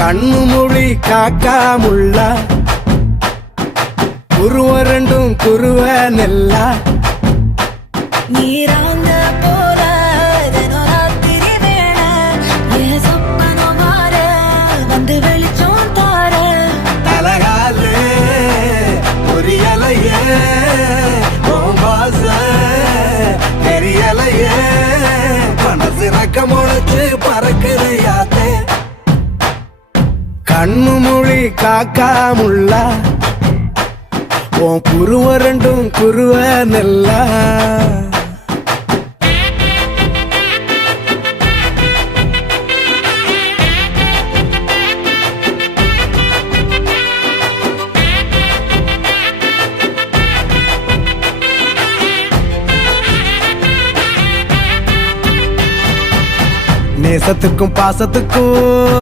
கண்ணு மொழி காக்காமுள்ள குருவ ரெண்டும் குருவ நெல்லா நீராங்க போல தினராத்திரி வேண என் சொப்பனம் மாற வந்து வெளிச்சம் தார தலகாலே பொரியலையே ஓம்பாச தெரியலையே மனசு ரக்க முளைச்சு பறக்குறையாத்தே கண்ணு மொழி காக்காமுள்ள உன் குருவ ரெண்டும் குருவ நெல்லா நேசத்துக்கும் பாசத்துக்கும்